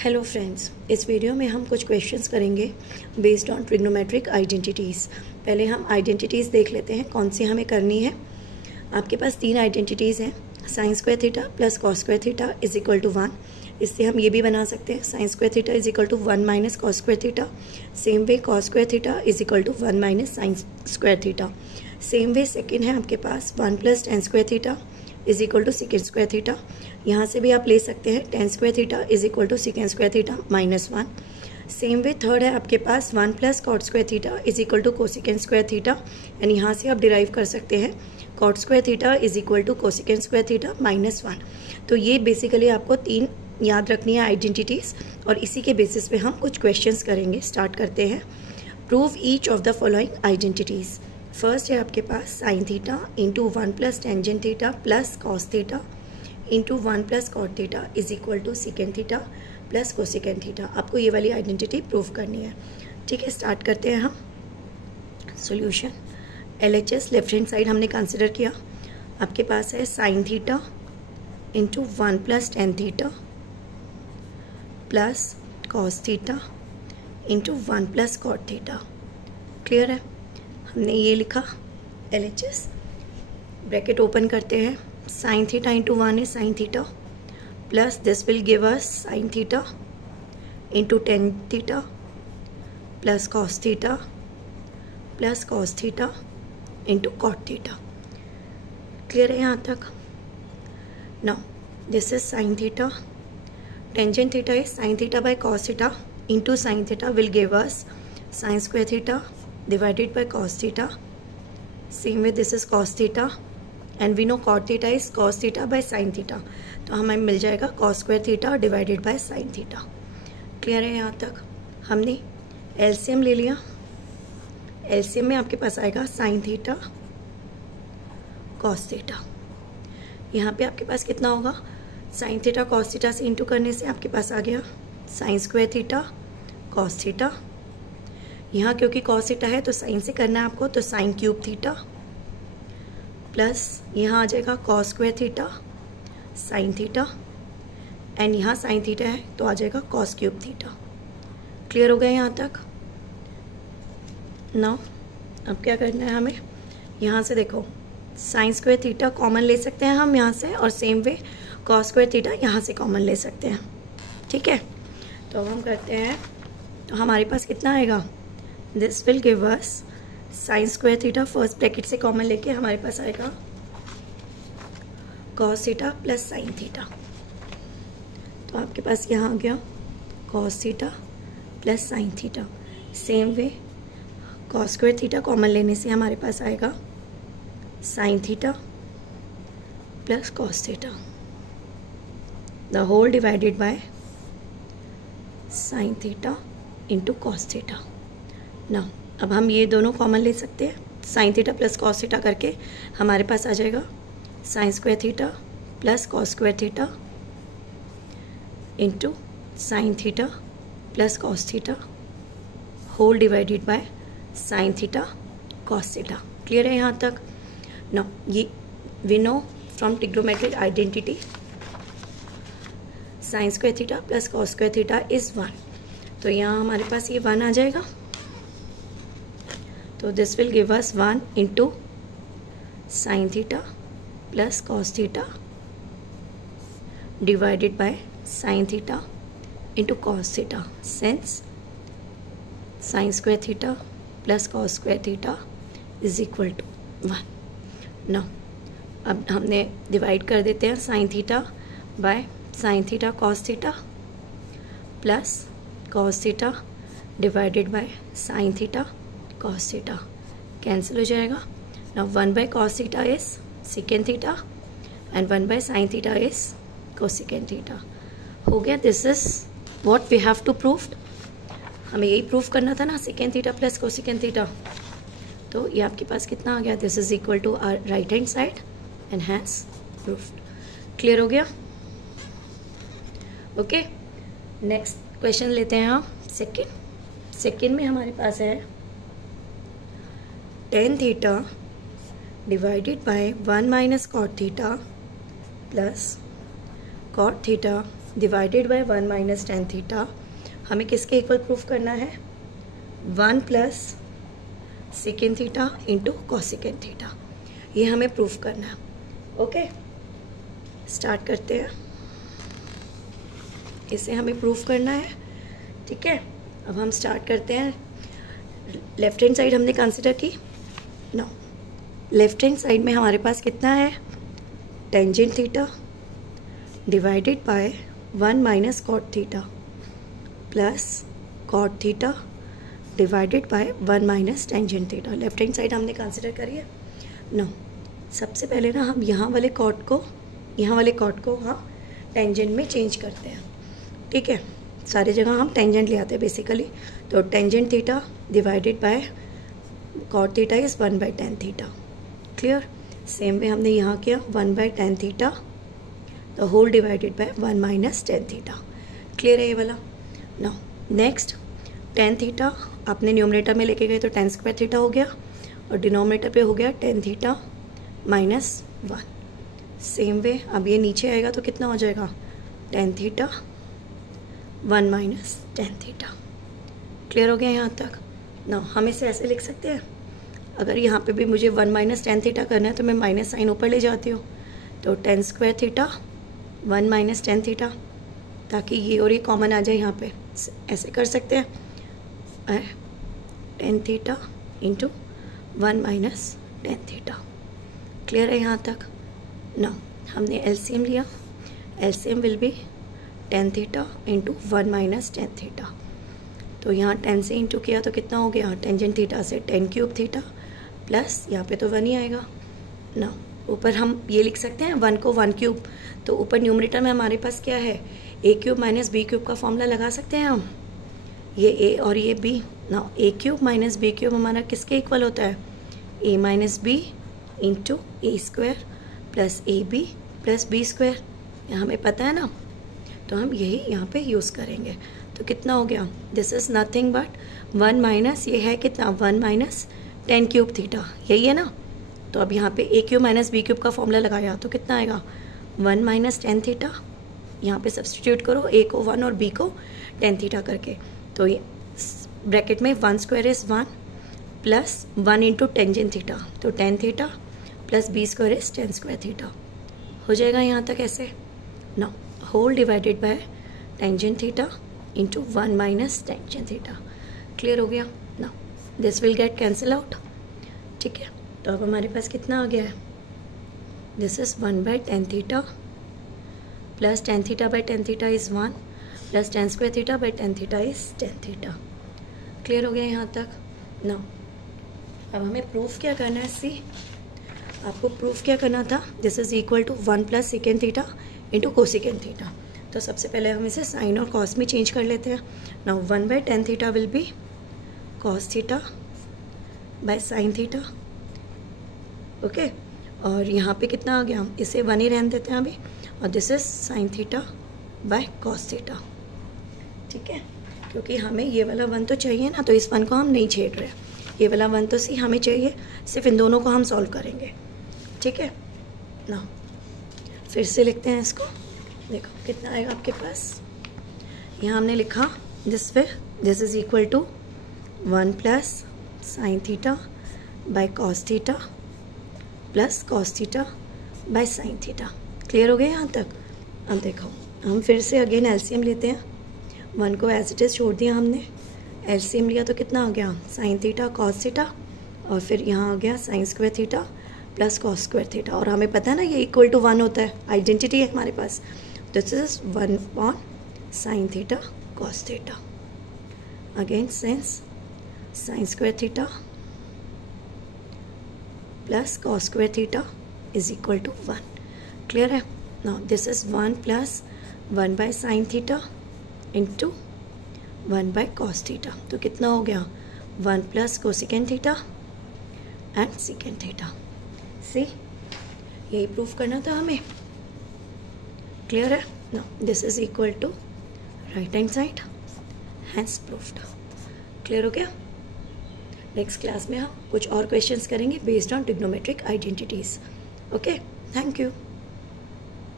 Hello friends, इस video में हम कुछ क्वेश्चंस करेंगे बेस्ड ऑन ट्रिग्नोमेट्रिक आइडेंटिटीज़। पहले हम आइडेंटिटीज़ देख लेते हैं कौन सी हमें करनी है। आपके पास तीन आइडेंटिटीज़ हैं। Sine square theta plus cos square theta is equal to 1। इससे हम ये भी बना सकते हैं sine square theta is equal to 1 minus cos square theta. Same way cos square theta is equal to 1 minus sine square theta. Same way second है आपके पास 1 plus tan square theta is equal to second square theta. यहाँ से भी आप ले सकते हैं ten square theta is equal to second square theta minus 1। Same way third है आपके पास 1 plus cot square theta is equal to cosecant square theta. And यहाँ से आप डिराइव कर सकते हैं cot square theta is equal to cosecant square theta minus 1। तो ये बेसिकली आपको तीन याद रखनी है आइडेंटिटीज़, और इसी के बेसिस पे हम कुछ क्वेश्चंस करेंगे। स्टार्ट करते हैं। Prove each of the following identities. First है आपके पास sine theta into 1 plus tangent theta plus cos theta into 1 plus cot theta is equal to secant theta plus cosecant theta. आपको ये वाली आइडेंटिटी प्रूव करनी है। ठीक है, स्टार्ट करते हैं हम। Solution LHS left hand side हमने कंसिडर किया। आपके पास है sine theta into 1 plus tan theta plus cos theta into 1 plus cot theta. Clear है, हमने ये लिखा LHS। ब्रैकेट ओपन करते हैं। साइन थीटा इंटू 1 है sine theta plus this will give us sine theta into tan theta plus cos theta plus cos theta into cot theta. Clear है यहाँ तक? Now this is sine theta. Tangent theta is sine theta by cos theta into sine theta will give us sine square theta divided by cos theta. Same way this is cos theta and we know cot theta is cos theta by sin theta. तो हमें मिल जाएगा cos square theta divided by sin theta. Clear है यहाँ तक? हमने LCM ले लिया। LCM में आपके पास आएगा sin theta cos theta। यहाँ पे आपके पास कितना होगा? sin theta cos theta से इंटू करने से आपके पास आ गया sin square theta cos theta। यहाँ क्योंकि कॉस थीटा है तो साइन से करना है आपको, तो साइन क्यूब थीटा प्लस यहाँ आ जाएगा cos square theta sine theta and यहाँ साइन थीटा है तो आ जाएगा कॉस क्यूब थीटा। क्लियर हो गया यहाँ तक? नाउ अब क्या करना है हमें? यहाँ से देखो साइन स्क्वायर थीटा कॉमन ले सकते हैं हम यहाँ से, और same way cos square theta यहाँ से कॉमन ले सकते हैं। ठीक है, तो अब हम करते हैं। तो हमारे पास कितना आएगा? This will give us sine square theta first bracket से कॉमन लेके हमारे पास आएगा cos theta plus sine theta. तो आपके पास यहाँ आ गया cos theta plus sine theta. Same way cos square theta common लेने से हमारे पास आएगा sine theta plus cos theta the whole divided by sine theta into cos theta. ना अब हम ये दोनों कॉमन ले सकते हैं। Sine theta plus cos theta करके हमारे पास आ जाएगा sine square theta plus cos square theta into sine theta plus cos theta whole divided by sine theta cos theta. Clear है यहाँ तक? नो ये we know from trigonometric identity sine square theta plus cos square theta is 1। तो यहाँ हमारे पास ये 1 आ जाएगा। तो this will give us 1 into sine theta plus cos theta divided by sine theta into cos theta, since sine square theta plus cos square theta is equal to 1। Now अब हमने divide कर देते हैं sine theta by sine theta cos theta plus cos theta divided by sine theta cos theta. Cancel हो जाएगा। Now 1 by cos theta is secant theta and 1 by sine theta is cosecant theta. हो गया। This is what we have to prove. हमें यही prove करना था ना, secant theta plus cosecant theta. तो ये आपके पास कितना आ गया? This is equal to our right hand side and has proved. Clear हो गया? ओके, नेक्स्ट क्वेश्चन लेते हैं हम। सेकेंड में हमारे पास है tan theta divided by 1 minus cot theta plus cot theta divided by 1 minus tan theta. हमें किसके इक्वल प्रूफ करना है? 1 plus secant theta into cosecant theta, ये हमें प्रूफ करना है। ओके, स्टार्ट करते हैं। इसे हमें प्रूफ करना है, ठीक है। अब हम स्टार्ट करते हैं। लेफ्ट हैंड साइड हमने कंसिडर की। नो, लेफ्ट हैंड साइड में हमारे पास कितना है? Tangent theta divided by 1 minus cot theta plus cot theta divided by 1 minus tangent theta. Left hand side हमने कंसिडर करी है। नो, सबसे पहले ना हम यहाँ वाले कॉट को हाँ टेंजेंट में चेंज करते हैं, ठीक है। सारी जगह हम टेंजेंट ले आते हैं बेसिकली। तो tangent theta divided by cot theta is 1 by tan theta. Clear? Same way हमने यहाँ किया 1 by tan theta the whole divided by 1 minus tan theta. Clear है ये वाला? नाउ नेक्स्ट, टेन थीटा आपने न्यूमरेटर में लेके गए तो टेन स्क्वायर थीटा हो गया और डिनोमिनेटर पे हो गया टेन थीटा माइनस 1। सेम वे अब ये नीचे आएगा तो कितना हो जाएगा? Tan theta 1 minus tan theta. Clear हो गया यहाँ तक? ना हम इसे ऐसे लिख सकते हैं। अगर यहाँ पे भी मुझे 1 माइनस टेन थीटा करना है तो मैं माइनस साइन ऊपर ले जाती हूँ, तो ten square theta 1 minus tan theta, ताकि ये और ये कॉमन आ जाए यहाँ पे। ऐसे कर सकते हैं, tan theta into 1 minus tan theta. Clear है यहाँ तक? ना हमने एलसीएम लिया, LCM will be tan theta into 1 minus tan theta. तो यहाँ 10 से इंटू किया तो कितना हो गया? टेंजेंट थीटा से 10 क्यूब थीटा प्लस यहाँ पे तो 1 ही आएगा ना। ऊपर हम ये लिख सकते हैं 1 को 1 क्यूब, तो ऊपर न्यूमरेटर में हमारे पास क्या है? ए क्यूब माइनस बी क्यूब का फॉर्मूला लगा सकते हैं हम। ये ए और ये बी ना, A cube minus B cube हमारा किसके इक्वल होता है? A minus B into A square plus A B plus B square, हमें पता है ना। तो हम यही यहाँ पे यूज़ करेंगे। तो कितना हो गया? This is nothing but 1 minus ये है कितना? 1 माइनस टेन क्यूब थीटा, यही है ना। तो अब यहाँ पे ए क्यूब माइनस बी क्यूब का फॉर्मूला लगाया तो कितना आएगा? 1 माइनस टेन थीटा। यहाँ पे सब्सटीट्यूट करो, ए को 1 और बी को टेन थीटा करके। तो ये ब्रैकेट में 1 square is 1 plus 1 into tangent theta, तो tan theta plus B square is tan square theta. हो जाएगा यहाँ तक ऐसे ना। Whole divided by tangent theta into 1 minus tangent theta. Clear हो गया ना? This will get cancel out, ठीक है। तो अब हमारे पास कितना आ गया है? This is 1 by tan theta plus tan theta by tan theta is 1 plus tan square theta by tan theta is ten theta. Clear हो गया यहाँ तक ना? अब हमें प्रूफ क्या करना है? सी, आपको प्रूफ क्या करना था? This is equal to 1 plus secant theta into cosecant theta. तो सबसे पहले हम इसे साइन और कॉस में चेंज कर लेते हैं। Now 1 by tan theta will be cos theta by sine theta. Okay, और यहाँ पे कितना आ गया? इसे 1 ही रहने देते हैं अभी, और this is sine theta by cos theta, ठीक है। क्योंकि हमें ये वाला 1 तो चाहिए ना, तो इस 1 को हम नहीं छेड़ रहे। ये वाला 1 तो सी हमें चाहिए, सिर्फ इन दोनों को हम सॉल्व करेंगे, ठीक है ना। फिर से लिखते हैं इसको, देखो कितना आएगा आपके पास। यहाँ हमने लिखा this is equal to 1 plus sine theta by cos theta plus cos theta by sine theta. Clear हो गया यहाँ तक? अब देखो हम फिर से अगेन एलसीएम लेते हैं। 1 को एज इट इज़ छोड़ दिया हमने, एलसीएम लिया तो कितना आ गया? साइन थीटा कॉस थीटा, और फिर यहाँ आ गया sign square theta plus cos square theta. और हमें पता है ना ये इक्वल टू 1 होता है, आइडेंटिटी है हमारे पास। This is 1 upon sine theta cos theta, again since sine square theta plus cos square theta is equal to 1। Clear है? Now this is 1 plus 1 by sine theta into 1 by cos theta. तो कितना हो गया? 1 plus cosecant theta and secant theta. See, यही proof करना था हमें। Clear है? Now this is equal to right hand side, hence proofed. Clear हो गया? नेक्स्ट क्लास में हम कुछ और क्वेश्चंस करेंगे based on trigonometric identities. Okay, thank you.